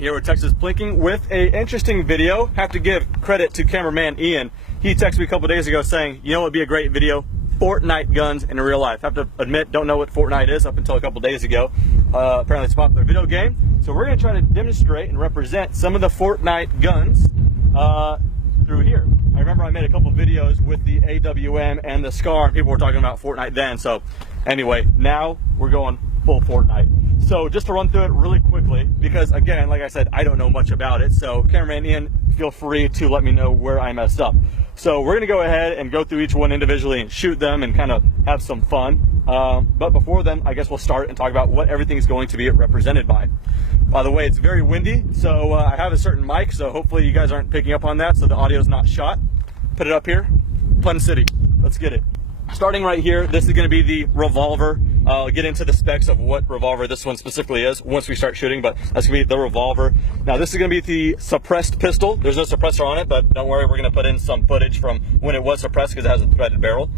here with Texas Plinking with a interesting video. Have to give credit to cameraman Ian. He texted me a couple days ago saying, you know what would be a great video? Fortnite guns in real life. Have to admit, don't know what Fortnite is up until a couple days ago. Apparently it's a popular video game. So we're going to try to demonstrate and represent some of the Fortnite guns through here. I remember I made a couple videos with the AWM and the SCAR. People were talking about Fortnite then. So anyway, now we're going full Fortnite. So just to run through it really quickly, because again, like I said, I don't know much about it. So cameraman Ian, feel free to let me know where I messed up. So we're gonna go ahead and go through each one individually and shoot them and kind of have some fun. But before then, I guess we'll start and talk about what everything's going to be represented by. By the way, it's very windy, so I have a certain mic, so hopefully you guys aren't picking up on that, so the audio's not shot. Put it up here, Pun City, let's get it. Starting right here, this is gonna be the revolver. I'll get into the specs of what revolver this one specifically is once we start shooting, but that's gonna be the revolver. Now this is gonna be the suppressed pistol. There's no suppressor on it, but don't worry, we're gonna put in some footage from when it was suppressed because it has a threaded barrel.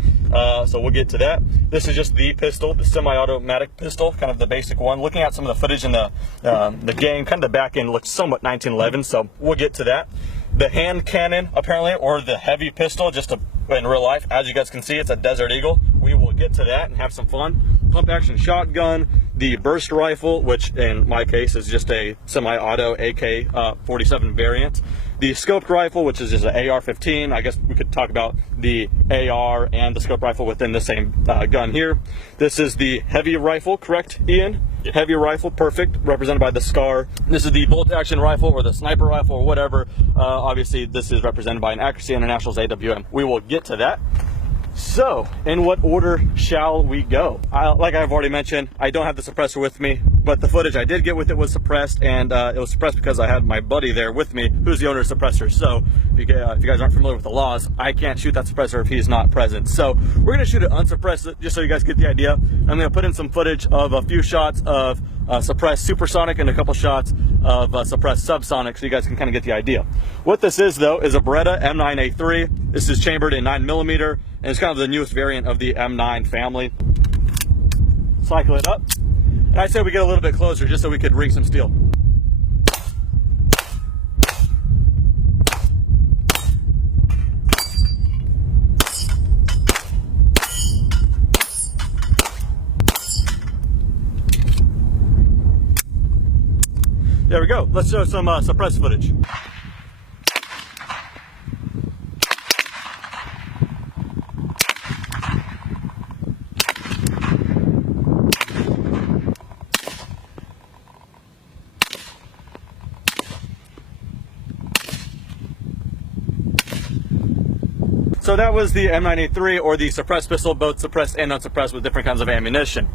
So we'll get to that. This is just the pistol, the semi-automatic pistol, kind of the basic one. Looking at some of the footage in the game, kind of the back end looks somewhat 1911, so we'll get to that. The hand cannon, apparently, or the heavy pistol, just in real life, as you guys can see, it's a Desert Eagle. We will get to that and have some fun. Pump action shotgun, the burst rifle, which in my case is just a semi-auto AK-47 variant. The scoped rifle, which is just an AR-15. I guess we could talk about the AR and the scoped rifle within the same gun here. This is the heavy rifle, correct, Ian? Yeah. Heavy rifle, perfect, represented by the SCAR. This is the bolt action rifle or the sniper rifle or whatever. Obviously, this is represented by an Accuracy International's AWM. We will get to that. So, in what order shall we go? Like I've already mentioned, I don't have the suppressor with me, but the footage I did get with it was suppressed, and it was suppressed because I had my buddy there with me, who's the owner of the suppressor. So, if you guys aren't familiar with the laws, I can't shoot that suppressor if he's not present. So, we're going to shoot it unsuppressed, just so you guys get the idea. I'm going to put in some footage of a few shots of suppressed supersonic and a couple shots of suppressed subsonic, so you guys can kind of get the idea. What this is, though, is a Beretta M9A3. This is chambered in 9mm, and it's kind of the newest variant of the M9 family. Cycle it up, and I say we get a little bit closer just so we could ring some steel. There we go. Let's show some suppressed footage. So that was the M9A3, or the suppressed pistol, both suppressed and unsuppressed with different kinds of ammunition.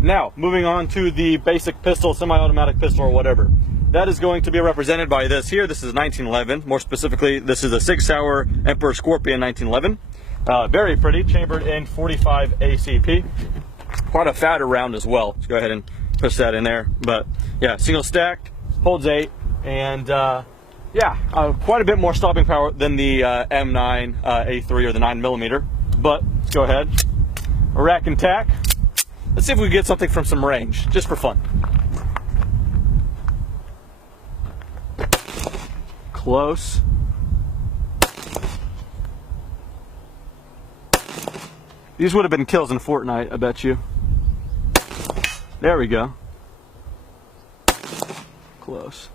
Now, moving on to the basic pistol, semi-automatic pistol or whatever. That is going to be represented by this here. This is 1911. More specifically, this is a Sig Sauer Emperor Scorpion 1911. Very pretty, chambered in 45 ACP. Quite a fatter round as well. Let's go ahead and push that in there. But yeah, single stack, holds 8, and yeah, quite a bit more stopping power than the M9 A3 or the 9mm. But let's go ahead, rack and tack. Let's see if we can get something from some range, just for fun. Close. These would have been kills in Fortnite, I bet you. There we go. Close.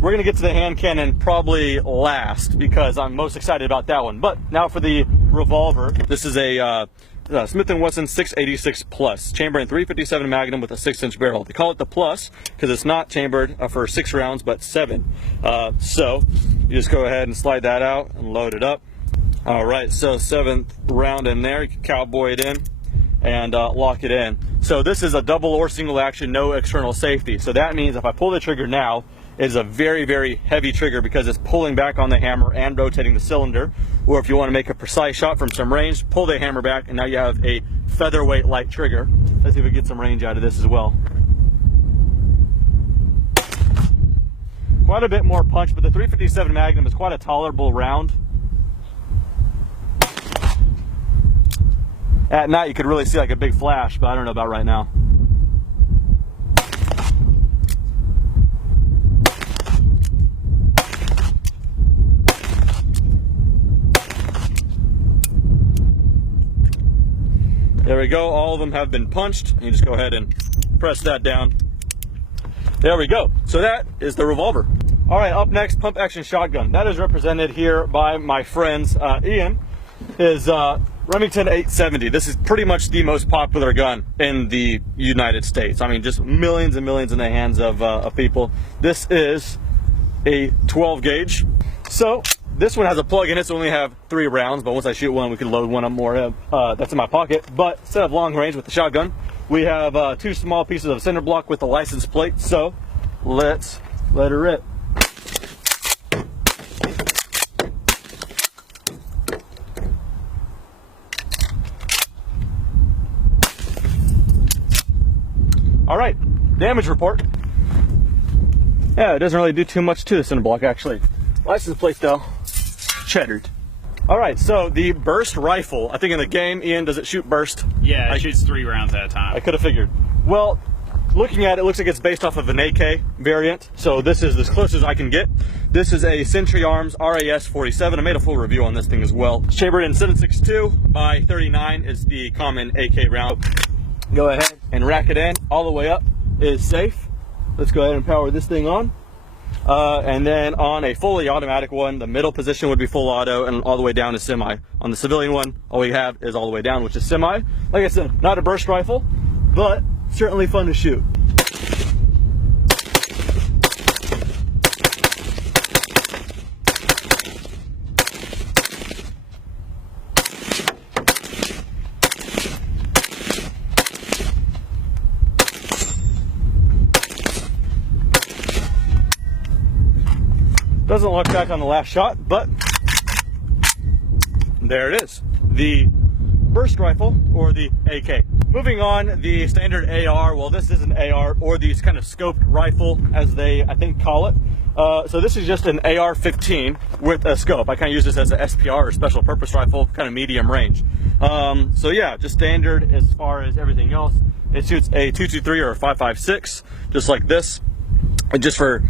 We're gonna get to the hand cannon probably last because I'm most excited about that one. But now for the revolver. This is a Smith & Wesson 686 Plus, chambered in .357 Magnum with a 6-inch barrel. They call it the Plus because it's not chambered for 6 rounds, but 7. So you just go ahead and slide that out and load it up. All right, so 7th round in there. You can cowboy it in and lock it in. So this is a double or single action, no external safety. So that means if I pull the trigger now, it is a very, very heavy trigger because it's pulling back on the hammer and rotating the cylinder. Or if you want to make a precise shot from some range, pull the hammer back and now you have a featherweight light trigger. Let's see if we get some range out of this as well. Quite a bit more punch, but the .357 Magnum is quite a tolerable round. At night you could really see like a big flash, but I don't know about right now. go. All of them have been punched. You just go ahead and press that down. There we go. So that is the revolver. All right, up next, pump action shotgun. That is represented here by my friends. Ian is Remington 870. This is pretty much the most popular gun in the United States. I mean, just millions and millions in the hands of people. This is a 12 gauge. So this one has a plug in it, so we only have 3 rounds, but once I shoot one, we can load one up more. That's in my pocket. But instead of long range with the shotgun, we have 2 small pieces of cinder block with the license plate. So let's let her rip. All right, damage report. Yeah, it doesn't really do too much to the cinder block, actually. License plate though, cheddared. All right, so the burst rifle, I think in the game, Ian, does it shoot burst? Yeah, it shoots 3 rounds at a time. I could have figured. Well, looking at it, looks like it's based off of an AK variant, so this is as close as I can get. This is a Century Arms RAS 47. I made a full review on this thing as well. Chambered in 7.62 by 39 is the common AK round. Go ahead and rack it in. All the way up is safe. Let's go ahead and power this thing on. And then on a fully automatic one, the middle position would be full auto, and all the way down is semi. On the civilian one, all we have is all the way down, which is semi. Like I said, not a burst rifle, but certainly fun to shoot. Doesn't look back on the last shot, but there it is. The burst rifle, or the AK. Moving on, the standard AR. Well, this is an AR, or these kind of scoped rifle, as they, I think, call it. So this is just an AR-15 with a scope. I kind of use this as an SPR, or special purpose rifle, kind of medium range. So yeah, just standard as far as everything else. It shoots a 223 or a 5.56, just like this. And just for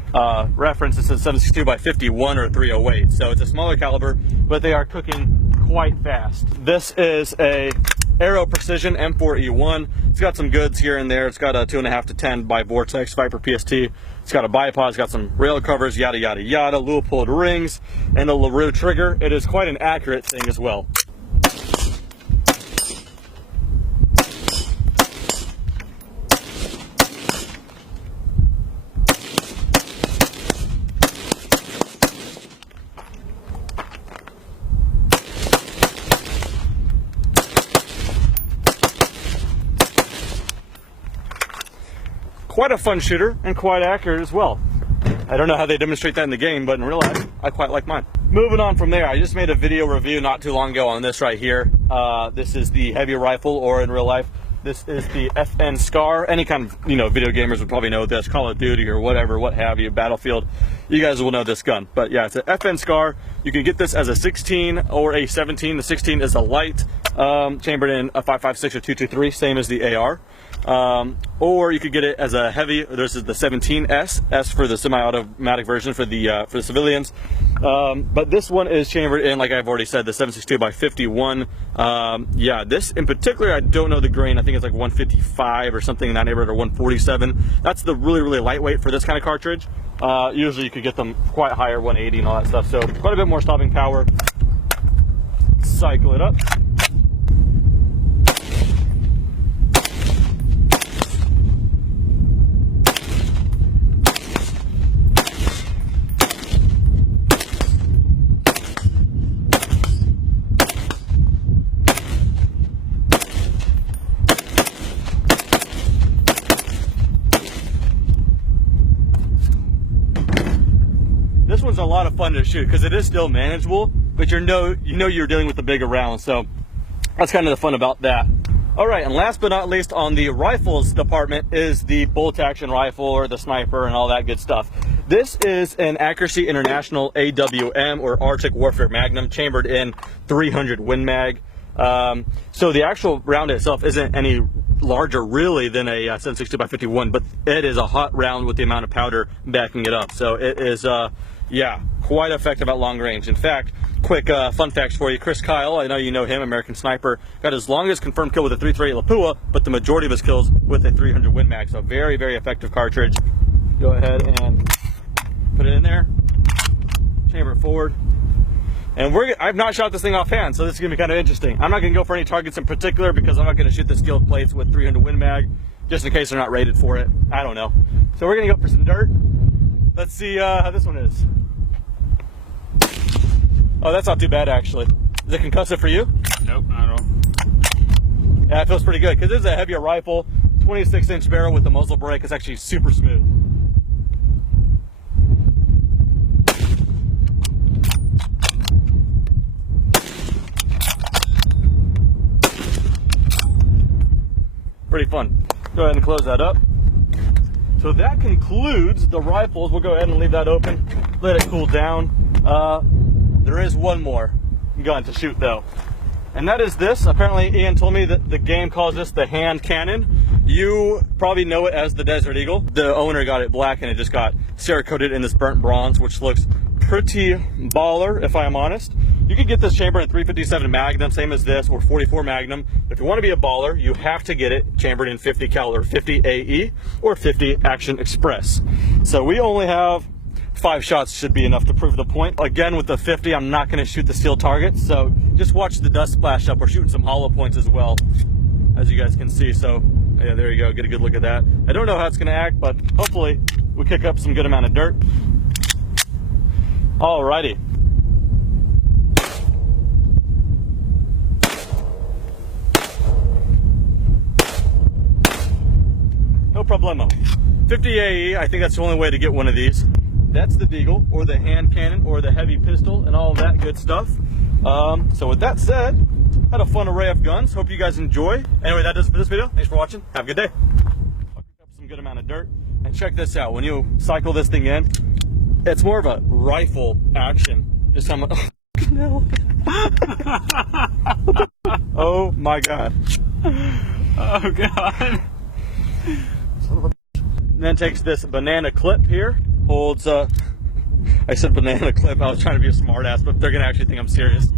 reference, this is 7.62 by 51 or 308. So it's a smaller caliber, but they are cooking quite fast. This is a Aero Precision M4E1. It's got some goods here and there. It's got a 2.5 to 10 by Vortex Viper PST. It's got a bipod. It's got some rail covers, yada yada yada, Leupold rings, and a LaRue trigger. It is quite an accurate thing as well. Quite a fun shooter and quite accurate as well. I don't know how they demonstrate that in the game, but in real life, I quite like mine. Moving on from there, I just made a video review not too long ago on this right here. This is the heavy rifle, or in real life, this is the FN Scar. Any kind of, video gamers would probably know this, Call of Duty or whatever, what have you, Battlefield. You guys will know this gun. But yeah, it's an FN Scar. You can get this as a 16 or a 17. The 16 is a light, chambered in a 5.56 or 223, same as the AR. Or you could get it as a heavy. This is the 17S, S for the semi-automatic version for the civilians. But this one is chambered in, like I've already said, the 7.62 by 51. Yeah, this in particular, I don't know the grain. I think it's like 155 or something in that neighborhood, or 147. That's the really, really lightweight for this kind of cartridge. Usually you could get them quite higher, 180 and all that stuff. So quite a bit more stopping power. Cycle it up. This one's a lot of fun to shoot because it is still manageable, but you know you're dealing with the bigger rounds, so that's kind of the fun about that. All right, and last but not least on the rifles department is the bolt action rifle, or the sniper, and all that good stuff. This is an Accuracy International AWM, or Arctic Warfare Magnum, chambered in 300 Win Mag. So the actual round itself isn't any larger really than a 7.62 by 51, but it is a hot round with the amount of powder backing it up. So it is, yeah, quite effective at long range. In fact, quick fun facts for you. Chris Kyle, I know you know him, American Sniper, got his longest confirmed kill with a 338 Lapua, but the majority of his kills with a 300 Win Mag. So very, very effective cartridge. Go ahead and put it in there, chamber it forward. And I've not shot this thing offhand, so this is gonna be kind of interesting. I'm not gonna go for any targets in particular because I'm not gonna shoot the skilled plates with 300 Win Mag, just in case they're not rated for it. I don't know. So we're gonna go for some dirt. Let's see how this one is. Oh, that's not too bad actually. Is it concussive for you? Nope, not at all. Yeah, it feels pretty good because this is a heavier rifle, 26-inch barrel with the muzzle brake. It's actually super smooth. Pretty fun. Go ahead and close that up. So that concludes the rifles. We'll go ahead and leave that open, let it cool down. There is one more gun to shoot though, and that is this. Apparently Ian told me that the game calls this the hand cannon. You probably know it as the Desert Eagle. The owner got it black and it just got Cerakoted in this burnt bronze, which looks pretty baller if I am honest. You can get this chamber in 357 Magnum, same as this, or 44 Magnum. If you want to be a baller, you have to get it chambered in 50 cal or 50 AE or 50 Action Express. So we only have 5 shots, should be enough to prove the point. Again, with the 50, I'm not going to shoot the steel targets, so just watch the dust splash up. We're shooting some hollow points as well, as you guys can see. So yeah, there you go, get a good look at that. I don't know how it's going to act, but hopefully we kick up some good amount of dirt. Alrighty. No problemo. 50 AE, I think that's the only way to get one of these. That's the Deagle, or the hand cannon, or the heavy pistol, and all of that good stuff. So with that said, had a fun array of guns. Hope you guys enjoy. Anyway, that does it for this video. Thanks for watching. Have a good day. I'll pick up some good amount of dirt. And check this out. When you cycle this thing in, it's more of a rifle action. Just how much... No. Oh my god. Oh god. Son of a... Then takes this banana clip here. Holds I said banana clip. I was trying to be a smart ass, but they're gonna actually think I'm serious.